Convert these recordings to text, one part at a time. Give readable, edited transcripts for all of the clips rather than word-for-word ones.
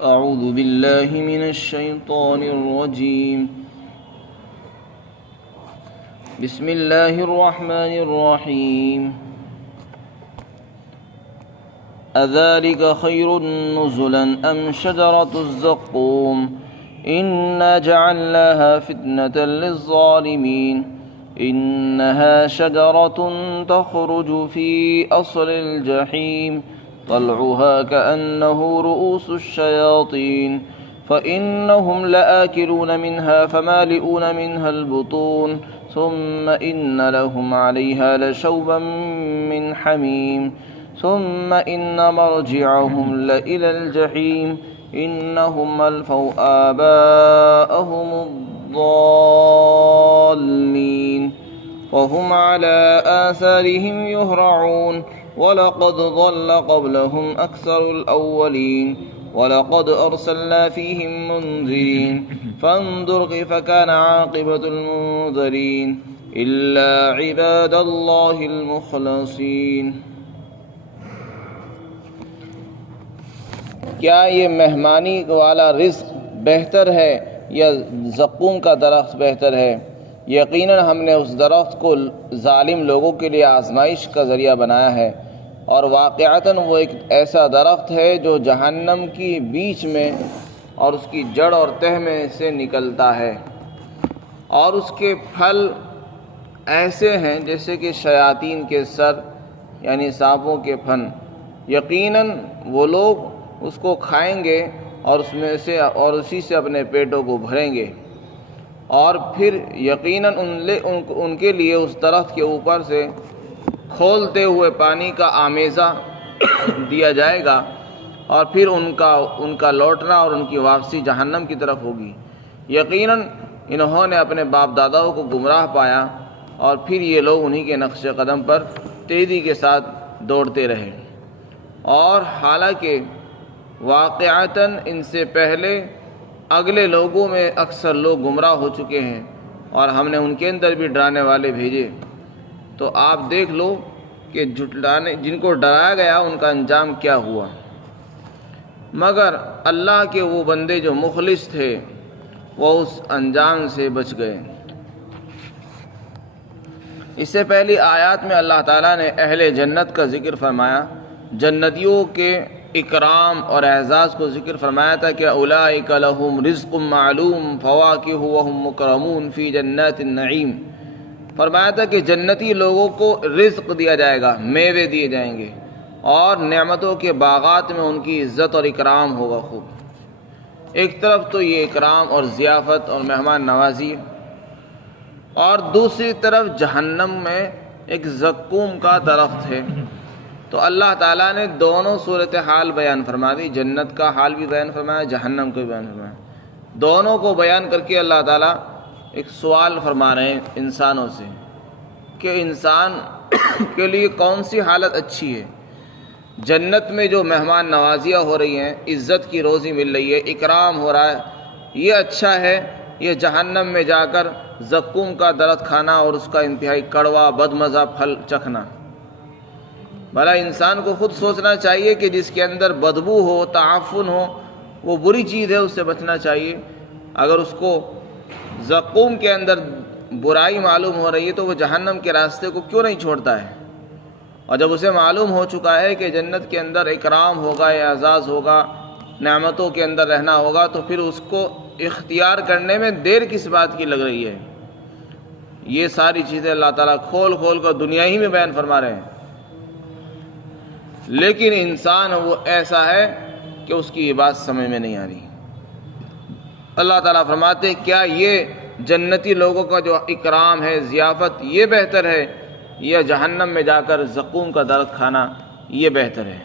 أعوذ بالله من الشيطان الرجيم. بسم الله الرحمن الرحيم. أذلك خير نزلا أم شجرة الزقوم إنا جعلناها فتنة للظالمين إنها شجرة تخرج في أصل الجحيم طلعها كأنه رؤوس الشياطين فإنهم لآكلون منها فمالئون منها البطون ثم إن لهم عليها لشوبا من حميم ثم إن مرجعهم لإلى الجحيم إنهم ألفوا آباءهم الضالين وهم على آثارهم يهرعون ولقد ضل قبلهم أكثر الأولين ولقد أرسلنا فيهم منذرين فانظر كيف كان عاقبة المنذرين إلا عباد الله المخلصين. کیا یہ مہمانی والا رزق بہتر ہے یا زقوم کا درخت بہتر ہے؟ یقیناً ہم نے اس درخت کو ظالم لوگوں کے لیے آزمائش کا ذریعہ بنایا ہے، اور واقعتاً وہ ایک ایسا درخت ہے جو جہنم کی بیچ میں اور اس کی جڑ اور تہ میں سے نکلتا ہے، اور اس کے پھل ایسے ہیں جیسے کہ شیاطین کے سر یعنی سانپوں کے پھن۔ یقیناً وہ لوگ اس کو کھائیں گے اور اسی سے اپنے پیٹوں کو بھریں گے، اور پھر یقیناً ان کے لیے اس درخت کے اوپر سے کھولتے ہوئے پانی کا آمیزہ دیا جائے گا، اور پھر ان کا لوٹنا اور ان کی واپسی جہنم کی طرف ہوگی۔ یقیناً انہوں نے اپنے باپ داداؤں کو گمراہ پایا، اور پھر یہ لوگ انہی کے نقش قدم پر تیزی کے ساتھ دوڑتے رہے، اور حالانکہ واقعتاً ان سے پہلے اگلے لوگوں میں اکثر لوگ گمراہ ہو چکے ہیں، اور ہم نے ان کے اندر بھی ڈرانے والے بھیجے۔ تو آپ دیکھ لو کہ جن کو ڈرایا گیا ان کا انجام کیا ہوا۔ مگر اللہ کے وہ بندے جو مخلص تھے وہ اس انجام سے بچ گئے۔ اس سے پہلی آیات میں اللہ تعالیٰ نے اہل جنت کا ذکر فرمایا، جنتیوں کے اکرام اور اعزاز کو ذکر فرمایا تھا کہ اولئک لہم رزق معلوم فواکہ وہم مکرمون فی جنات النعیم۔ فرمایا تھا کہ جنتی لوگوں کو رزق دیا جائے گا، میوے دیے جائیں گے، اور نعمتوں کے باغات میں ان کی عزت اور اکرام ہوگا خوب۔ ایک طرف تو یہ اکرام اور ضیافت اور مہمان نوازی، اور دوسری طرف جہنم میں ایک زقوم کا درخت ہے۔ تو اللہ تعالیٰ نے دونوں صورتحال بیان فرما دی، جنت کا حال بھی بیان فرمایا، جہنم کو بھی بیان فرمایا۔ دونوں کو بیان کر کے اللہ تعالیٰ ایک سوال فرما رہے ہیں انسانوں سے کہ انسان کے لیے کون سی حالت اچھی ہے۔ جنت میں جو مہمان نوازیاں ہو رہی ہیں، عزت کی روزی مل رہی ہے، اکرام ہو رہا ہے، یہ اچھا ہے؟ یہ جہنم میں جا کر زقوم کا درخت کھانا اور اس کا انتہائی کڑوا بدمزہ پھل چکھنا؟ بھلا انسان کو خود سوچنا چاہیے کہ جس کے اندر بدبو ہو، تعفن ہو، وہ بری چیز ہے، اس سے بچنا چاہیے۔ اگر اس کو زقوم کے اندر برائی معلوم ہو رہی ہے تو وہ جہنم کے راستے کو کیوں نہیں چھوڑتا ہے؟ اور جب اسے معلوم ہو چکا ہے کہ جنت کے اندر اکرام ہوگا، اعزاز ہوگا، نعمتوں کے اندر رہنا ہوگا، تو پھر اس کو اختیار کرنے میں دیر کس بات کی لگ رہی ہے؟ یہ ساری چیزیں اللہ تعالیٰ کھول کر دنیا ہی میں بیان فرما رہے ہیں، لیکن انسان وہ ایسا ہے کہ اس کی یہ بات سمجھ میں نہیں آ رہی۔ اللہ تعالیٰ فرماتے ہیں کیا یہ جنتی لوگوں کا جو اکرام ہے، ضیافت، یہ بہتر ہے یا جہنم میں جا کر زقوم کا درخت کھانا یہ بہتر ہے؟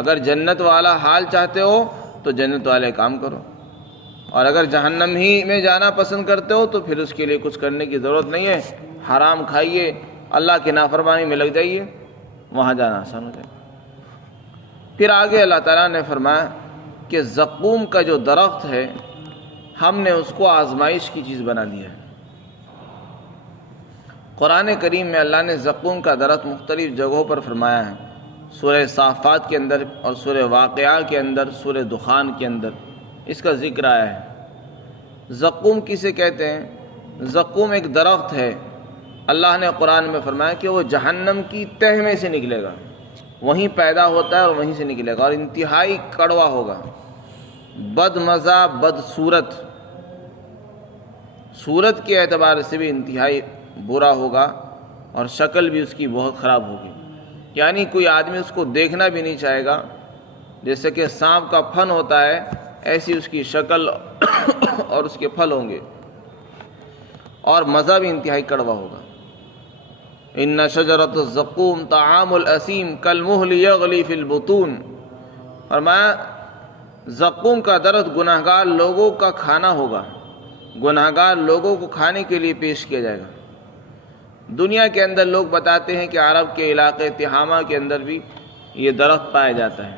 اگر جنت والا حال چاہتے ہو تو جنت والے کام کرو، اور اگر جہنم ہی میں جانا پسند کرتے ہو تو پھر اس کے لیے کچھ کرنے کی ضرورت نہیں ہے، حرام کھائیے، اللہ کی نافرمانی میں لگ جائیے، وہاں جانا آسان ہو جائے۔ پھر آگے اللہ تعالیٰ نے فرمایا کہ زقوم کا جو درخت ہے ہم نے اس کو آزمائش کی چیز بنا دیا ہے۔ قرآن کریم میں اللہ نے زقوم کا درخت مختلف جگہوں پر فرمایا ہے، سورہ صافات کے اندر اور سورہ واقعہ کے اندر، سورہ دخان کے اندر اس کا ذکر آیا ہے۔ زقوم کسے کہتے ہیں؟ زقوم ایک درخت ہے، اللہ نے قرآن میں فرمایا کہ وہ جہنم کی تہہ میں سے نکلے گا، وہیں پیدا ہوتا ہے اور وہیں سے نکلے گا، اور انتہائی کڑوا ہوگا، بد مزہ، بد صورت، صورت کے اعتبار سے بھی انتہائی برا ہوگا، اور شکل بھی اس کی بہت خراب ہوگی، یعنی کوئی آدمی اس کو دیکھنا بھی نہیں چاہے گا۔ جیسے کہ سانپ کا پھن ہوتا ہے، ایسی اس کی شکل اور اس کے پھل ہوں گے، اور مزہ بھی انتہائی کڑوا ہوگا۔ ان شجرۃ الزقوم طعام الاسیم کالمہل یغلی فی البطون، فرمایا زقوم کا درخت گناہگار لوگوں کا کھانا ہوگا، گناہگار لوگوں کو کھانے کے لیے پیش کیا جائے گا۔ دنیا کے اندر لوگ بتاتے ہیں کہ عرب کے علاقے تہامہ کے اندر بھی یہ درخت پایا جاتا ہے۔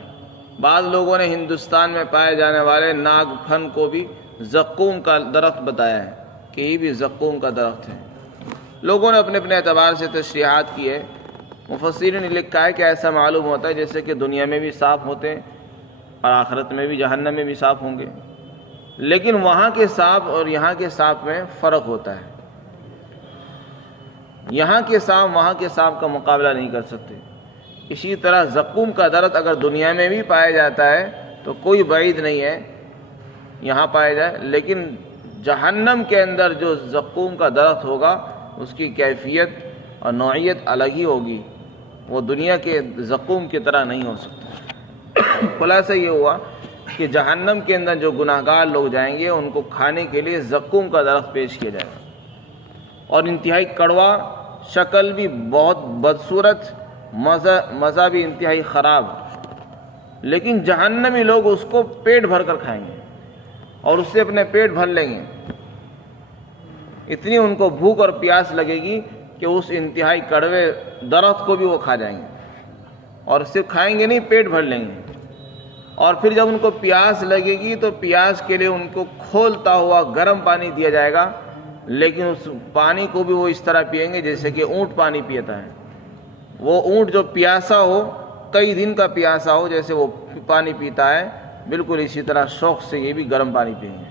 بعض لوگوں نے ہندوستان میں پائے جانے والے ناگ پھن کو بھی زقوم کا درخت بتایا ہے کہ یہ بھی زقوم کا درخت ہے۔ لوگوں نے اپنے اپنے اعتبار سے تشریحات کی ہے۔ مفسرین نے لکھا ہے کہ ایسا معلوم ہوتا ہے جیسے کہ دنیا میں بھی صاف ہوتے ہیں اور آخرت میں بھی، جہنم میں بھی صاف ہوں گے، لیکن وہاں کے سانپ اور یہاں کے سانپ میں فرق ہوتا ہے۔ یہاں کے سانپ وہاں کے سانپ کا مقابلہ نہیں کر سکتے۔ اسی طرح زقوم کا درخت اگر دنیا میں بھی پایا جاتا ہے تو کوئی بعید نہیں ہے یہاں پایا جائے، لیکن جہنم کے اندر جو زقوم کا درخت ہوگا اس کی کیفیت اور نوعیت الگ ہی ہوگی، وہ دنیا کے زقوم کی طرح نہیں ہو سکتا۔ خلاصہ یہ ہوا کہ جہنم کے اندر جو گناہگار لوگ جائیں گے ان کو کھانے کے لیے زقوم کا درخت پیش کیا جائے گا، اور انتہائی کڑوا، شکل بھی بہت بدصورت، مزہ بھی انتہائی خراب، لیکن جہنمی لوگ اس کو پیٹ بھر کر کھائیں گے اور اس سے اپنے پیٹ بھر لیں گے۔ اتنی ان کو بھوک اور پیاس لگے گی کہ اس انتہائی کڑوے درخت کو بھی وہ کھا جائیں گے، اور صرف کھائیں گے نہیں، پیٹ بھر لیں گے۔ اور پھر جب ان کو پیاس لگے گی تو پیاس کے لیے ان کو کھولتا ہوا گرم پانی دیا جائے گا، لیکن اس پانی کو بھی وہ اس طرح پئیں گے جیسے کہ اونٹ پانی پیتا ہے۔ وہ اونٹ جو پیاسا ہو، کئی دن کا پیاسا ہو، جیسے وہ پانی پیتا ہے، بالکل اسی طرح شوق سے یہ بھی گرم پانی پئیں گے،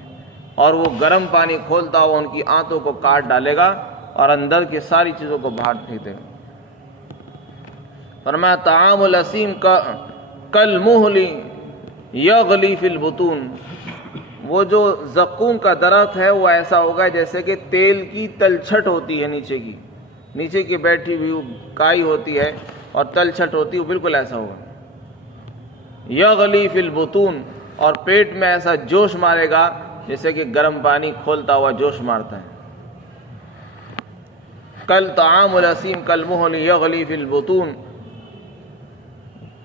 اور وہ گرم پانی کھولتا ہوا ان کی آنتوں کو کاٹ ڈالے گا اور اندر کی ساری چیزوں کو باہر پھینک دے گا۔ فرمایا طعام الاسیم کالمہل یغلی فی البطون، وہ جو زقوم کا درخت ہے وہ ایسا ہوگا جیسے کہ تیل کی تلچھٹ ہوتی ہے، نیچے کی بیٹھی ہوئی کائی ہوتی ہے اور تلچھٹ ہوتی ہے، وہ بالکل ایسا ہوگا۔ یغلی فی البطون، اور پیٹ میں ایسا جوش مارے گا جیسے کہ گرم پانی کھولتا ہوا جوش مارتا ہے۔ کل طعام الاسیم کالمہل یغلی فی البطون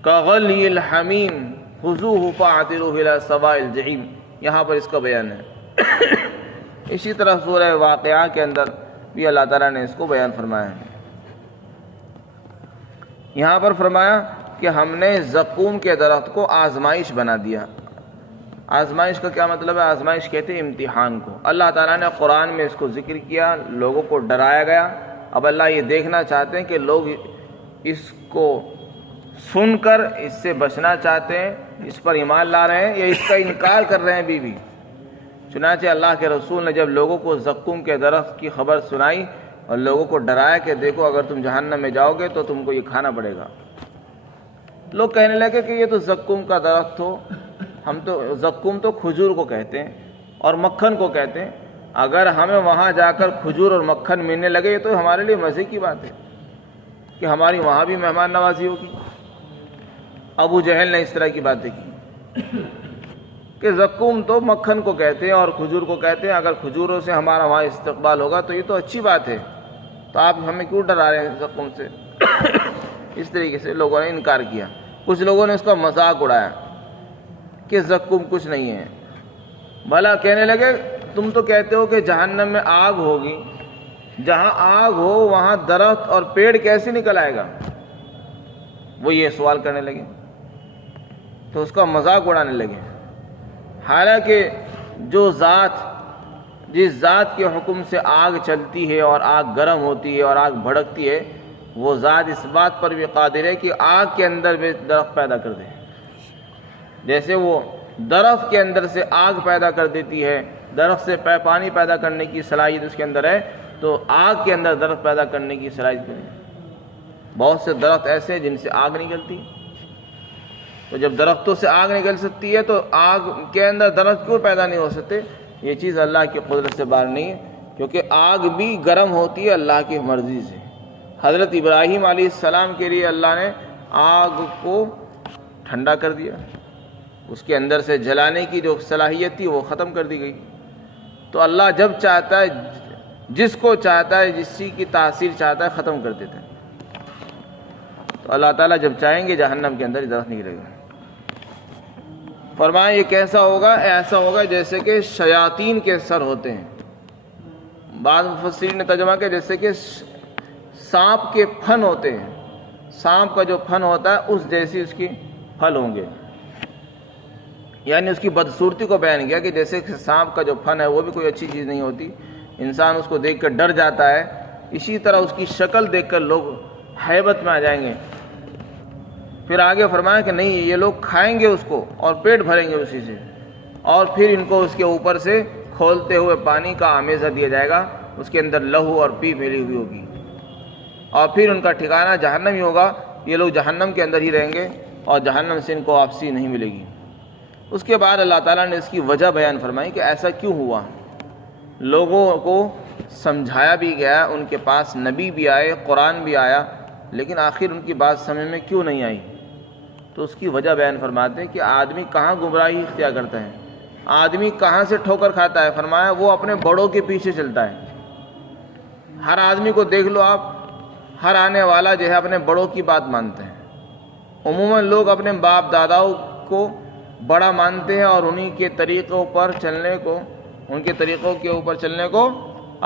کغلی الحمیم خذوہ فاعتلوہ الی سواء الجحیم، یہاں پر اس کا بیان ہے۔ اسی طرح سورہ واقعہ کے اندر بھی اللہ تعالیٰ نے اس کو بیان فرمایا ہے۔ یہاں پر فرمایا کہ ہم نے زقوم کے درخت کو آزمائش بنا دیا۔ آزمائش کا کیا مطلب ہے؟ آزمائش کہتے ہیں امتحان کو۔ اللہ تعالیٰ نے قرآن میں اس کو ذکر کیا، لوگوں کو ڈرایا گیا۔ اب اللہ یہ دیکھنا چاہتے ہیں کہ لوگ اس کو سن کر اس سے بچنا چاہتے ہیں، اس پر ایمان لا رہے ہیں، یا اس کا انکار کر رہے ہیں بھی۔ چنانچہ اللہ کے رسول نے جب لوگوں کو زقوم کے درخت کی خبر سنائی اور لوگوں کو ڈرایا کہ دیکھو اگر تم جہنم میں جاؤ گے تو تم کو یہ کھانا پڑے گا، لوگ کہنے لگے کہ یہ تو زقوم کا درخت ہو، ہم تو زقوم تو کھجور کو کہتے ہیں اور مکھن کو کہتے ہیں، اگر ہمیں وہاں جا کر کھجور اور مکھن ملنے لگے تو ہمارے لیے مزے کی بات ہے کہ ہماری وہاں بھی مہمان نوازی ہوگی۔ ابو جہل نے اس طرح کی باتیں کی کہ زقوم تو مکھن کو کہتے ہیں اور کھجور کو کہتے ہیں، اگر کھجوروں سے ہمارا وہاں استقبال ہوگا تو یہ تو اچھی بات ہے، تو آپ ہمیں کیوں ڈرا رہے ہیں زقوم سے؟ اس طریقے سے لوگوں نے انکار کیا۔ کچھ لوگوں نے اس کا مذاق اڑایا کہ زقوم کچھ نہیں ہے، بھلا کہنے لگے تم تو کہتے ہو کہ جہنم میں آگ ہوگی، جہاں آگ ہو وہاں درخت اور پیڑ کیسے نکل آئے گا؟ وہ یہ سوال کرنے لگے تو اس کا مذاق اڑانے لگے، حالانکہ جس ذات کے حکم سے آگ چلتی ہے اور آگ گرم ہوتی ہے اور آگ بھڑکتی ہے، وہ ذات اس بات پر بھی قادر ہے کہ آگ کے اندر بھی درخت پیدا کر دے. جیسے وہ درخت کے اندر سے آگ پیدا کر دیتی ہے، درخت سے پانی پیدا کرنے کی صلاحیت اس کے اندر ہے، تو آگ کے اندر درخت پیدا کرنے کی صلاحیت نہیں ہے. بہت سے درخت ایسے ہیں جن سے آگ نکلتی، تو جب درختوں سے آگ نکل سکتی ہے تو آگ کے اندر درخت کیوں پیدا نہیں ہو سکتے؟ یہ چیز اللہ کی قدرت سے باہر نہیں ہے، کیونکہ آگ بھی گرم ہوتی ہے اللہ کی مرضی سے. حضرت ابراہیم علیہ السلام کے لیے اللہ نے آگ کو ٹھنڈا کر دیا، اس کے اندر سے جلانے کی جو صلاحیت تھی وہ ختم کر دی گئی. تو اللہ جب چاہتا ہے، جس کو چاہتا ہے، جس چیز کی تاثیر چاہتا ہے ختم کر دیتا ہے. تو اللہ تعالیٰ جب چاہیں گے جہنم کے اندر درخت نکلے گا. فرمائیں یہ کیسا ہوگا؟ ایسا ہوگا جیسے کہ شیاطین کے سر ہوتے ہیں. بعض مفسرین نے ترجمہ کیا جیسے کہ سانپ کے پھن ہوتے ہیں، سانپ کا جو پھن ہوتا ہے اس جیسی اس کی پھل ہوں گے. یعنی اس کی بدصورتی کو بیان کیا کہ جیسے کہ سانپ کا جو پھن ہے وہ بھی کوئی اچھی چیز نہیں ہوتی، انسان اس کو دیکھ کر ڈر جاتا ہے، اسی طرح اس کی شکل دیکھ کر لوگ ہیبت میں آ جائیں گے. پھر آگے فرمایا کہ نہیں، یہ لوگ کھائیں گے اس کو اور پیٹ بھریں گے اسی سے، اور پھر ان کو اس کے اوپر سے کھولتے ہوئے پانی کا آمیزہ دیا جائے گا، اس کے اندر لہو اور پی ملی ہوئی ہوگی، اور پھر ان کا ٹھکانہ جہنم ہی ہوگا. یہ لوگ جہنم کے اندر ہی رہیں گے اور جہنم سے ان کو واپسی نہیں ملے گی. اس کے بعد اللہ تعالیٰ نے اس کی وجہ بیان فرمائی کہ ایسا کیوں ہوا. لوگوں کو سمجھایا بھی گیا، ان کے پاس نبی بھی آئے، قرآن بھی آیا، لیکن آخر ان کی بات سمجھ میں کیوں نہیں آئی. تو اس کی وجہ بیان فرماتے ہیں کہ آدمی کہاں گمراہی اختیار کرتا ہے، آدمی کہاں سے ٹھوکر کھاتا ہے. فرمایا وہ اپنے بڑوں کے پیچھے چلتا ہے. ہر آدمی کو دیکھ لو آپ، ہر آنے والا جو ہے اپنے بڑوں کی بات مانتے ہیں. عموماً لوگ اپنے باپ داداؤں کو بڑا مانتے ہیں اور انہی کے طریقوں پر چلنے کو، ان کے طریقوں کے اوپر چلنے کو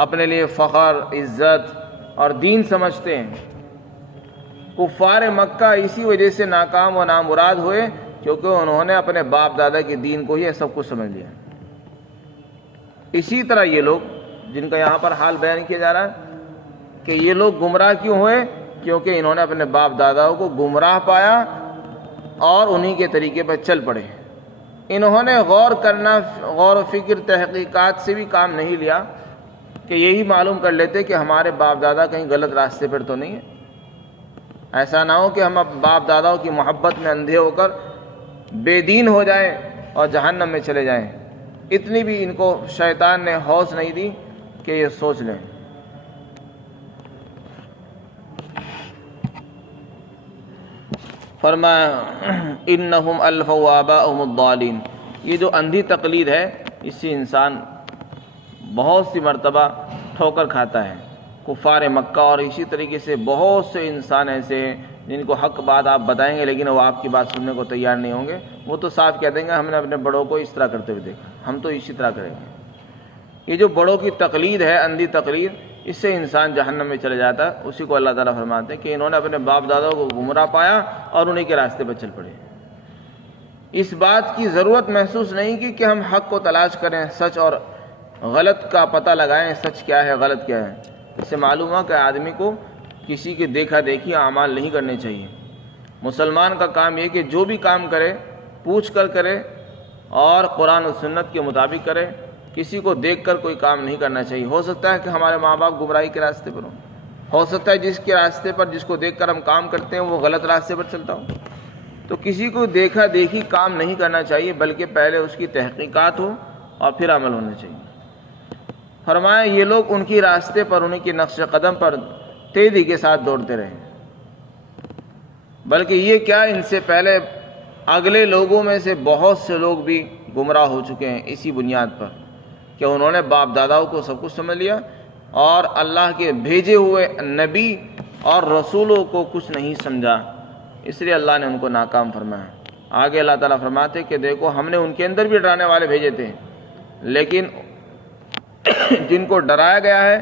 اپنے لیے فخر، عزت اور دین سمجھتے ہیں. کفار مکہ اسی وجہ سے ناکام و نامراد ہوئے کیونکہ انہوں نے اپنے باپ دادا کے دین کو ہی سب کچھ سمجھ لیا. اسی طرح یہ لوگ جن کا یہاں پر حال بیان کیا جا رہا ہے کہ یہ لوگ گمراہ کیوں ہوئے؟ کیونکہ انہوں نے اپنے باپ داداؤں کو گمراہ پایا اور انہی کے طریقے پر چل پڑے. انہوں نے غور و فکر، تحقیقات سے بھی کام نہیں لیا کہ یہی معلوم کر لیتے کہ ہمارے باپ دادا کہیں غلط راستے پر تو نہیں ہے. ایسا نہ ہو کہ ہم اب باپ داداؤں کی محبت میں اندھے ہو کر بے دین ہو جائیں اور جہنم میں چلے جائیں. اتنی بھی ان کو شیطان نے ہوش نہیں دی کہ یہ سوچ لیں. فرمایا انہم الفوا آباءہم الضالین. یہ جو اندھی تقلید ہے اس سے انسان بہت سی مرتبہ ٹھوکر کھاتا ہے. کفار مکہ اور اسی طریقے سے بہت سے انسان ایسے ہیں جن کو حق بات آپ بتائیں گے لیکن وہ آپ کی بات سننے کو تیار نہیں ہوں گے. وہ تو صاف کہہ دیں گے ہم نے اپنے بڑوں کو اس طرح کرتے ہوئے دیکھا، ہم تو اسی طرح کریں گے. یہ جو بڑوں کی تقلید ہے، اندھی تقلید، اس سے انسان جہنم میں چلے جاتا ہے. اسی کو اللہ تعالیٰ فرماتے ہیں کہ انہوں نے اپنے باپ داداؤں کو گمراہ پایا اور انہی کے راستے پر چل پڑے. اس بات کی ضرورت محسوس نہیں کی کہ ہم حق کو تلاش کریں، سچ اور غلط کا پتہ لگائیں، سچ کیا ہے غلط کیا ہے. اس سے معلوم ہوا کہ آدمی کو کسی کے دیکھا دیکھی اعمال نہیں کرنے چاہیے. مسلمان کا کام یہ کہ جو بھی کام کرے پوچھ کر کرے اور قرآن و سنت کے مطابق کرے. کسی کو دیکھ کر کوئی کام نہیں کرنا چاہیے. ہو سکتا ہے کہ ہمارے ماں باپ گمراہی کے راستے پر ہوں، ہو سکتا ہے جس کے راستے پر، جس کو دیکھ کر ہم کام کرتے ہیں وہ غلط راستے پر چلتا ہوں. تو کسی کو دیکھا دیکھی کام نہیں کرنا چاہیے بلکہ پہلے اس کی تحقیقات ہو اور پھر عمل ہونا چاہیے. فرمایا یہ لوگ ان کی راستے پر، انہیں کے نقش قدم پر تیزی کے ساتھ دوڑتے رہے، بلکہ یہ کیا ان سے پہلے اگلے لوگوں میں سے بہت سے لوگ بھی گمراہ ہو چکے ہیں اسی بنیاد پر کہ انہوں نے باپ داداؤں کو سب کچھ سمجھ لیا اور اللہ کے بھیجے ہوئے نبی اور رسولوں کو کچھ نہیں سمجھا. اس لیے اللہ نے ان کو ناکام فرمایا. آگے اللہ تعالیٰ فرماتے کہ دیکھو ہم نے ان کے اندر بھی ڈرانے والے بھیجے تھے، لیکن جن کو ڈرایا گیا ہے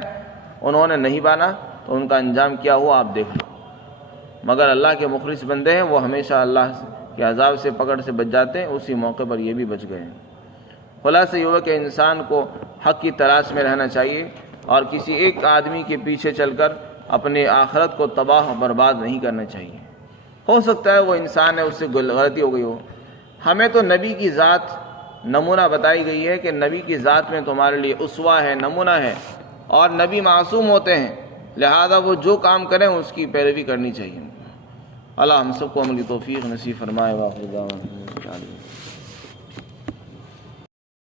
انہوں نے نہیں مانا تو ان کا انجام کیا ہوا آپ دیکھ لو. مگر اللہ کے مخلص بندے ہیں وہ ہمیشہ اللہ کے عذاب سے پکڑ سے بچ جاتے ہیں. اسی موقع پر یہ بھی بچ گئے. خلاصہ یہ ہوا کہ انسان کو حق کی تلاش میں رہنا چاہیے اور کسی ایک آدمی کے پیچھے چل کر اپنی آخرت کو تباہ و برباد نہیں کرنا چاہیے۔ ہو سکتا ہے وہ انسان ہے، اس سے غلطی ہو گئی ہو۔ ہمیں تو نبی کی ذات نمونہ بتائی گئی ہے کہ نبی کی ذات میں تمہارے لیے اسوہ ہے، نمونہ ہے، اور نبی معصوم ہوتے ہیں، لہذا وہ جو کام کریں اس کی پیروی کرنی چاہیے۔ اللہ ہم سب کو عمل کی توفیق نصیب فرمائے۔